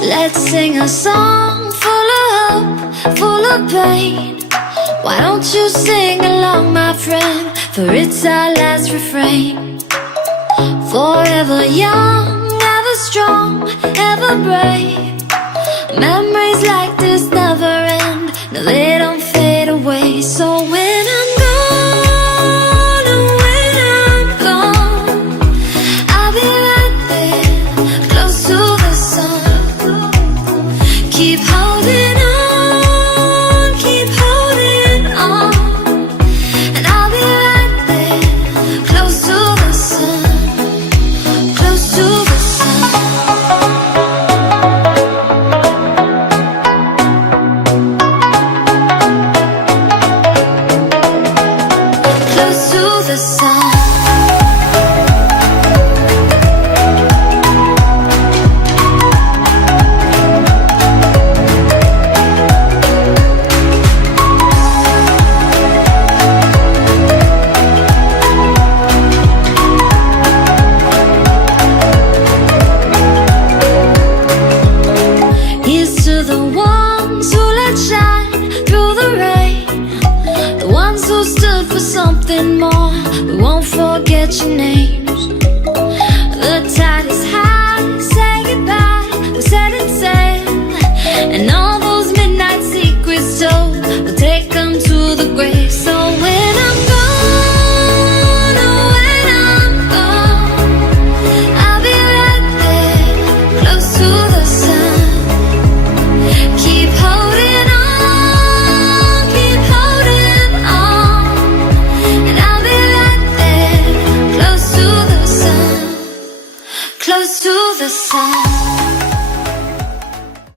Let's sing a song full of hope, full of pain. Why don't you sing along, my friend? For it's our last refrain. Forever young, ever strong, ever brave. Memories like this never end. No, they don't fade away. So when I'm gone, and when I'm gone, I'll be right there, close to the sun. Keep holding on, keep holding on, and I'll be right there, close to the sun, close to the sun. Close to the sun. Here's to the ones who let shine through the rain, the ones who stood for something more. We won't forget your names. The tide is high, say goodbye, we set it sail, and all those midnight secrets told, we'll take them to the grave. So when I'm gone, oh when I'm gone, I'll be right there, close to the sun. Keep holding on, keep holding on, and I'll be right there, close to the sun, close to the sun.